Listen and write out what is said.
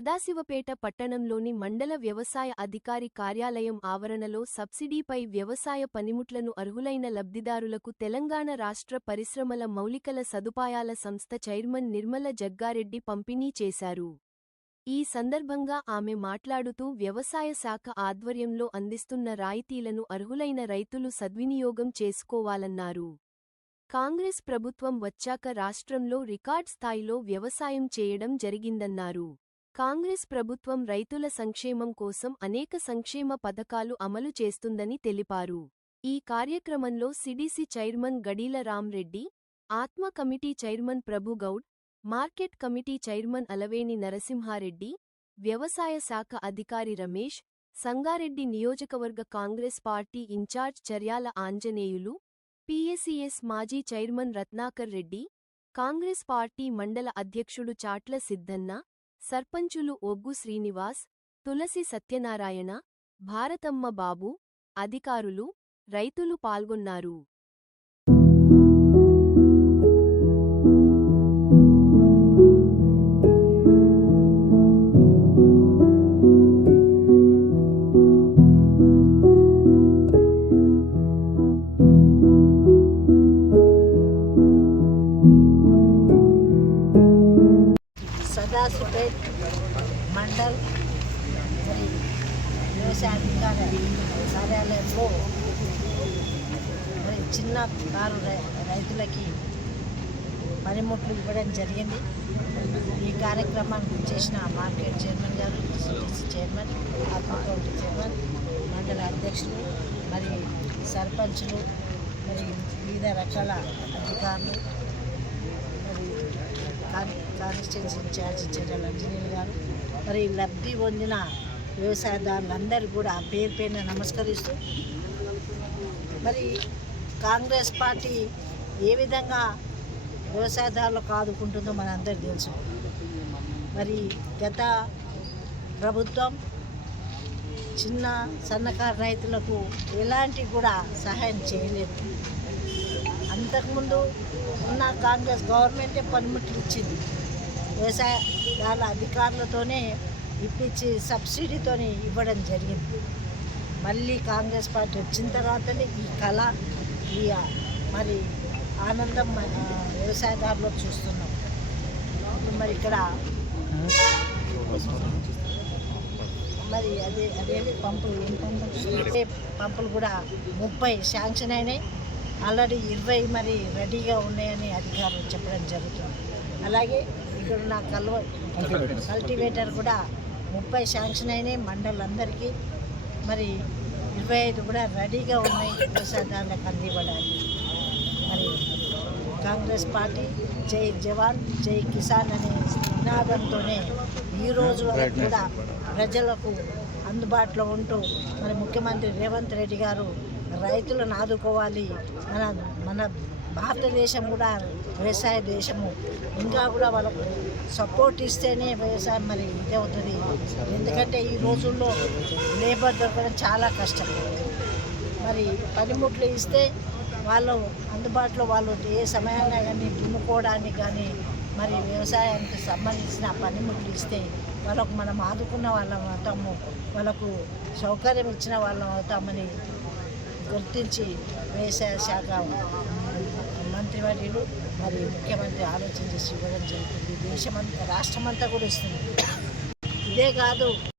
సదాశివపేట పట్టణంలోని మండల వ్యవసాయ అధికారి కార్యాలయం ఆవరణలో సబ్సిడీపై వ్యవసాయ పనిముట్లను అర్హులైన లబ్ధిదారులకు తెలంగాణ రాష్ట్ర పరిశ్రమల మౌలికల సదుపాయాల సంస్థ చైర్మన్ నిర్మల జగ్గారెడ్డి పంపిణీ చేశారు. ఈ సందర్భంగా ఆమె మాట్లాడుతూ వ్యవసాయ శాఖ ఆధ్వర్యంలో అందిస్తున్న రాయితీలను అర్హులైన రైతులు సద్వినియోగం చేసుకోవాలన్నారు. కాంగ్రెస్ ప్రభుత్వం వచ్చాక రాష్ట్రంలో రికార్డ్ స్థాయిలో వ్యవసాయం చేయడం జరిగిందన్నారు. కాంగ్రెస్ ప్రభుత్వం రైతుల సంక్షేమం కోసం అనేక సంక్షేమ పథకాలు అమలు చేస్తుందని తెలిపారు. ఈ కార్యక్రమంలో సిడిసి చైర్మన్ గడీల రామ్రెడ్డి, ఆత్మ committee chairman Prabhugoud, market committee chairman Alaveni Narasimhareddy, వ్యవసాయ శాఖ అధికారి రమేష్, సంగారెడ్డి నియోజకవర్గ Congress party incharge Charyala Anjaneyulu, PACS మాజీ చైర్మన్ రత్నాకర్ రెడ్డి, కాంగ్రెస్ పార్టీ మండల అధ్యక్షుడు చాట్ల సిద్ధన్న, సర్పంచులు ఒగ్గు శ్రీనివాస్, తులసి సత్యనారాయణ, భారతమ్మ బాబు, అధికారులు, రైతులు పాల్గొన్నారు. సదాశివపేట మండల్ వ్యవసాయ అధికారి కార్యాలయంలో చిన్న కారు రైతులకి పనిముట్లు ఇవ్వడం జరిగింది. ఈ కార్యక్రమానికి చేసిన మార్కెట్ చైర్మన్ గారు, సిడిసి చైర్మన్, ఆత్మ కమిటీ చైర్మన్, మండల అధ్యక్షులు, మరి సర్పంచులు, మరి వివిధ రకాల అధికారులు, కాన్స్టిట్యూన్సీ ఇన్ఛార్జ్ చర్యల ఆంజనేయులు గారు, మరి లబ్ధి పొందిన వ్యవసాయదారులందరూ కూడా పేరు పేరున నమస్కరిస్తూ, మరి కాంగ్రెస్ పార్టీ ఏ విధంగా వ్యవసాయదారులకు ఆదుకుంటుందో మనందరికీ తెలుసు. మరి గత ప్రభుత్వం చిన్న సన్నకారు రైతులకు ఎలాంటి కూడా సహాయం చేయలేదు. అంతకుముందు ఉన్న కాంగ్రెస్ గవర్నమెంటే పనిముట్లు ఇచ్చింది. వ్యవసాయదారుల అధికారులతోనే ఇప్పించి సబ్సిడీతోనే ఇవ్వడం జరిగింది. మళ్ళీ కాంగ్రెస్ పార్టీ వచ్చిన తర్వాతనే ఈ కళ, ఈ మరి ఆనందం వ్యవసాయదారులు చూస్తున్నాం. మరి ఇక్కడ మరి అదేంటి పంపులు కూడా 30 శాంక్షన్ అయినాయి. ఆల్రెడీ 20 మరి రెడీగా ఉన్నాయని అధికారులు చెప్పడం జరుగుతుంది. అలాగే ఇక్కడున్న కల్టివేటర్ కూడా 30 శాంక్షన్ అయినాయి మండలందరికీ. మరి 25 కూడా రెడీగా ఉన్నాయి వ్యవసాయదారులకు అందివ్వడానికి. మరి కాంగ్రెస్ పార్టీ జై జవాన్ జై కిసాన్ అనే నినాదంతోనే ఈరోజు వరకు కూడా ప్రజలకు అందుబాటులో ఉంటూ మరి ముఖ్యమంత్రి రేవంత్ రెడ్డి గారు రైతులను ఆదుకోవాలి, మన భారతదేశం కూడా వ్యవసాయ దేశము, ఇంకా కూడా వాళ్ళకు సపోర్ట్ ఇస్తేనే వ్యవసాయం మరి ఇదే అవుతుంది. ఎందుకంటే ఈ రోజుల్లో లేబర్ దొరకడం చాలా కష్టం. మరి పనిముట్లు ఇస్తే వాళ్ళు అందుబాటులో వాళ్ళు ఏ సమయాన్ని కానీ దున్నుకోవడానికి కానీ మరి వ్యవసాయానికి సంబంధించిన పనిముట్లు ఇస్తే వాళ్ళకు మనం ఆదుకున్న వాళ్ళం అవుతాము, వాళ్ళకు సౌకర్యం ఇచ్చిన వాళ్ళం అవుతామని గుర్తించి వ్యవసాయ శాఖ మంత్రివర్యులు మరి ముఖ్యమంత్రి ఆలోచన చేసి ఇవ్వడం జరుగుతుంది. దేశమంతా రాష్ట్రమంతా కూడా ఇస్తుంది. ఇదే కాదు,